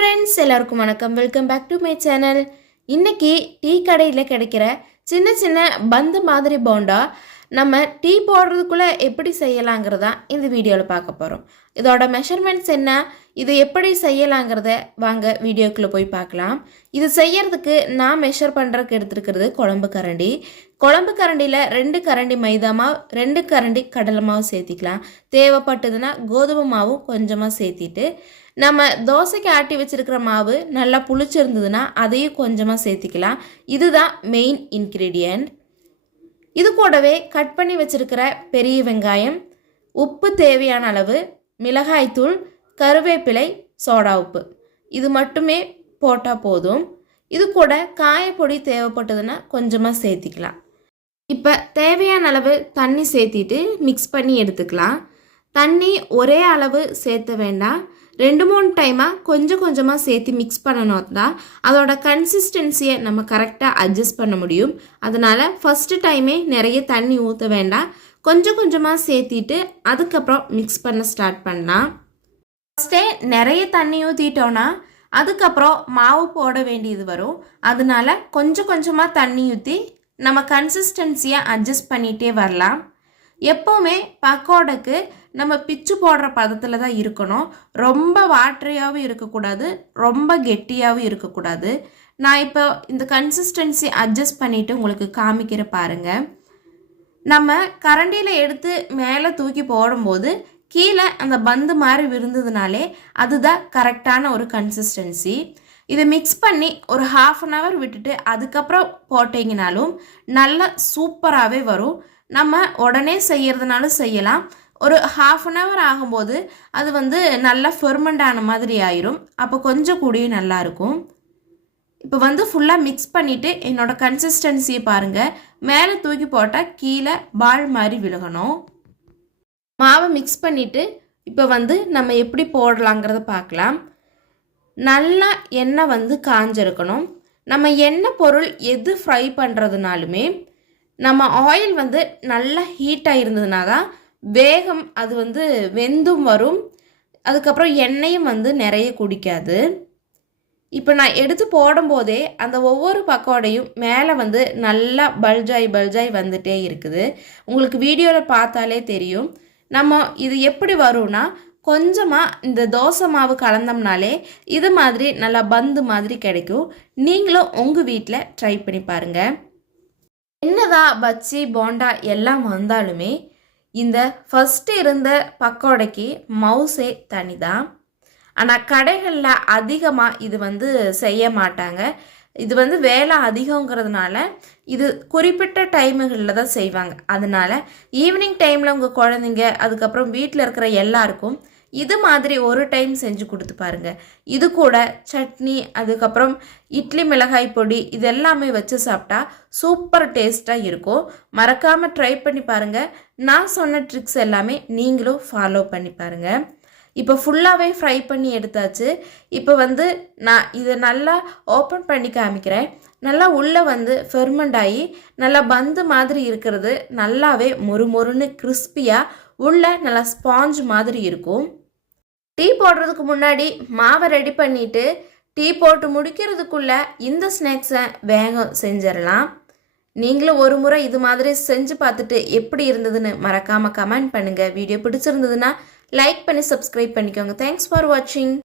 Friends எல்லாருக்கும் வணக்கம். Welcome back to my channel இன்றைக்கி டீ கடையில் கிடைக்கிற சின்ன சின்ன பந்து மாதிரி போண்டா நம்ம டீ போடுறதுக்குள்ளே எப்படி செய்யலாங்கிறதா இந்த வீடியோவில் பார்க்க போகிறோம் இதோட மெஷர்மெண்ட்ஸ் என்ன? இது எப்படி செய்யலாங்கிறத வாங்க வீடியோக்குள்ளே போய் பார்க்கலாம். இது செய்யறதுக்கு நான் மெஷர் பண்ணுறதுக்கு எடுத்துருக்கிறது குழம்பு கரண்டி. குழம்பு கரண்டியில் ரெண்டு கரண்டி மைதா மாவு ரெண்டு கரண்டி கடலை மாவு சேர்த்திக்கலாம். தேவைப்பட்டதுன்னா கோதுமை மாவும் கொஞ்சமாக சேர்த்திட்டு நம்ம தோசைக்கு ஆட்டி வச்சிருக்கிற மாவு நல்லா புளிச்சிருந்ததுன்னா அதையும் கொஞ்சமாக சேர்த்திக்கலாம். இதுதான் மெயின் இன்க்ரீடியண்ட் இது கூடவே கட் பண்ணி வச்சுருக்கிற பெரிய வெங்காயம் உப்பு தேவையான அளவு மிளகாய்த்தூள் கருவேப்பிலை சோடா உப்பு. இது மட்டுமே போட்டால் போதும். இது கூட காயப்பொடி தேவைப்பட்டதுன்னா கொஞ்சமாக சேர்த்திக்கலாம். இப்போ தேவையான அளவு தண்ணி சேர்த்திட்டு மிக்ஸ் பண்ணி எடுத்துக்கலாம். தண்ணி ஒரே அளவு சேர்த்த வேண்டாம். ரெண்டு மூணு டைமாக கொஞ்சம் கொஞ்சமாக சேர்த்து மிக்ஸ் பண்ணணும் தான். அதோட கன்சிஸ்டன்சியை நம்ம கரெக்டாக அட்ஜஸ்ட் பண்ண முடியும். அதனால் ஃபஸ்ட்டு டைமே நிறைய தண்ணி ஊற்ற வேண்டாம். கொஞ்சம் கொஞ்சமாக சேர்த்திட்டு அதுக்கப்புறம் மிக்ஸ் பண்ண ஸ்டார்ட் பண்ணலாம். ஃபஸ்ட்டே நிறைய தண்ணி ஊற்றிட்டோன்னா அதுக்கப்புறம் மாவு போட வேண்டியது வரும். அதனால கொஞ்சம் கொஞ்சமாக தண்ணி ஊற்றி நம்ம கன்சிஸ்டன்சியை அட்ஜஸ்ட் பண்ணிகிட்டே வரலாம். எப்போவுமே பக்கோடைக்கு நம்ம பிச்சு போடுற பதத்தில் தான் இருக்கணும். ரொம்ப வாட்டரியாகவும் இருக்கக்கூடாது. ரொம்ப கெட்டியாகவும் இருக்கக்கூடாது. நான் இப்போ இந்த கன்சிஸ்டன்சி அட்ஜஸ்ட் பண்ணிவிட்டு உங்களுக்கு காமிக்கிற பாருங்கள் நம்ம கரண்டியில் எடுத்து மேலே தூக்கி போடும்போது கீழே அந்த பந்து மாதிரி விருந்ததுனாலே அதுதான் கரெக்டான ஒரு கன்சிஸ்டன்சி இதை மிக்ஸ் பண்ணி ஒரு ஹாஃப் அன் ஹவர் விட்டுட்டு அதுக்கப்புறம் போட்டிங்கனாலும் நல்லா சூப்பராகவே வரும். நம்ம உடனே செய்கிறதுனாலும் செய்யலாம். ஒரு ஹாஃப் அன் ஹவர் ஆகும்போது அது வந்து நல்லா ஃபெர்மெண்ட் ஆன மாதிரி ஆயிரும். அப்போ கொஞ்சம் கூடியும் நல்லாயிருக்கும் இப்போ வந்து ஃபுல்லாக மிக்ஸ் பண்ணிவிட்டு என்னோட கன்சிஸ்டன்சியை பாருங்கள் மேலே தூக்கி போட்டால் கீழே பால் மாதிரி விழுகணும் மாவை மிக்ஸ் பண்ணிவிட்டு இப்போ வந்து நம்ம எப்படி போடலாங்கிறத பார்க்கலாம் நல்லா எண்ணெய் வந்து காஞ்சிருக்கணும். நம்ம எண்ணெய் பொருள் எது ஃப்ரை பண்ணுறதுனாலுமே நம்ம ஆயில் வந்து நல்லா ஹீட்டாக இருந்ததுனா தான் வேகம் அது வந்து வெந்தும் வரும். அதுக்கப்புறம் எண்ணெயும் வந்து நிறைய குடிக்காது. இப்போ நான் எடுத்து போடும்போதே அந்த ஒவ்வொரு பக்கோடையும் மேலே வந்து நல்லா பல்ஜாய் பல்ஜாய் வந்துட்டே இருக்குது. உங்களுக்கு வீடியோவில் பார்த்தாலே தெரியும். நம்ம இது எப்படி வரும்னா கொஞ்சமாக இந்த தோசை மாவு கலந்தோம்னாலே இது மாதிரி நல்லா பந்து மாதிரி கிடைக்கும். நீங்களும் உங்கள் வீட்டில் ட்ரை பண்ணி பாருங்கள் என்னதான் பச்சி போண்டா எல்லாம் வந்தாலுமே இந்த ஃபஸ்ட்டு இருந்த பக்கோடைக்கு மவுஸே தனி தான் ஆனால் கடைகளில் அதிகமாக இது வந்து செய்ய மாட்டாங்க. இது வந்து வேலை அதிகங்கிறதுனால இது குறிப்பிட்ட டைமுகளில் தான் செய்வாங்க. அதனால ஈவினிங் டைமில் உங்கள் குழந்தைங்க அதுக்கப்புறம் வீட்டில் இருக்கிற எல்லாருக்கும் இது மாதிரி ஒரு டைம் செஞ்சு கொடுத்து பாருங்க. இது கூட சட்னி அதுக்கப்புறம் இட்லி மிளகாய் பொடி இது எல்லாமே வச்சு சாப்பிட்டா சூப்பர் டேஸ்ட்டாக இருக்கும். மறக்காமல் ட்ரை பண்ணி பாருங்கள் நான் சொன்ன ட்ரிக்ஸ் எல்லாமே நீங்களும் ஃபாலோ பண்ணி பாருங்கள் இப்போ ஃபுல்லாகவே ஃப்ரை பண்ணி எடுத்தாச்சு. இப்போ வந்து நான் இதை நல்லா ஓப்பன் பண்ணி காமிக்கிறேன். நல்லா உள்ளே வந்து ஃபெர்மெண்ட் ஆகி நல்லா பந்து மாதிரி இருக்கிறது நல்லாவே மொறு மொறுன்னு கிறிஸ்பியாக உள்ளே நல்லா ஸ்பாஞ்ச் மாதிரி இருக்கும். டீ போடுறதுக்கு முன்னாடி மாவை ரெடி பண்ணிவிட்டு டீ போட்டு முடிக்கிறதுக்குள்ளே இந்த ஸ்நாக்ஸை வேகம் செஞ்சிடலாம். நீங்களும் ஒரு முறை இது மாதிரி செஞ்சு பார்த்துட்டு எப்படி இருந்ததுன்னு மறக்காமல் கமெண்ட் பண்ணுங்கள் வீடியோ பிடிச்சிருந்ததுன்னா லைக் பண்ணி சப்ஸ்கிரைப் பண்ணிக்கோங்க. தேங்க்ஸ் ஃபார் வாட்சிங்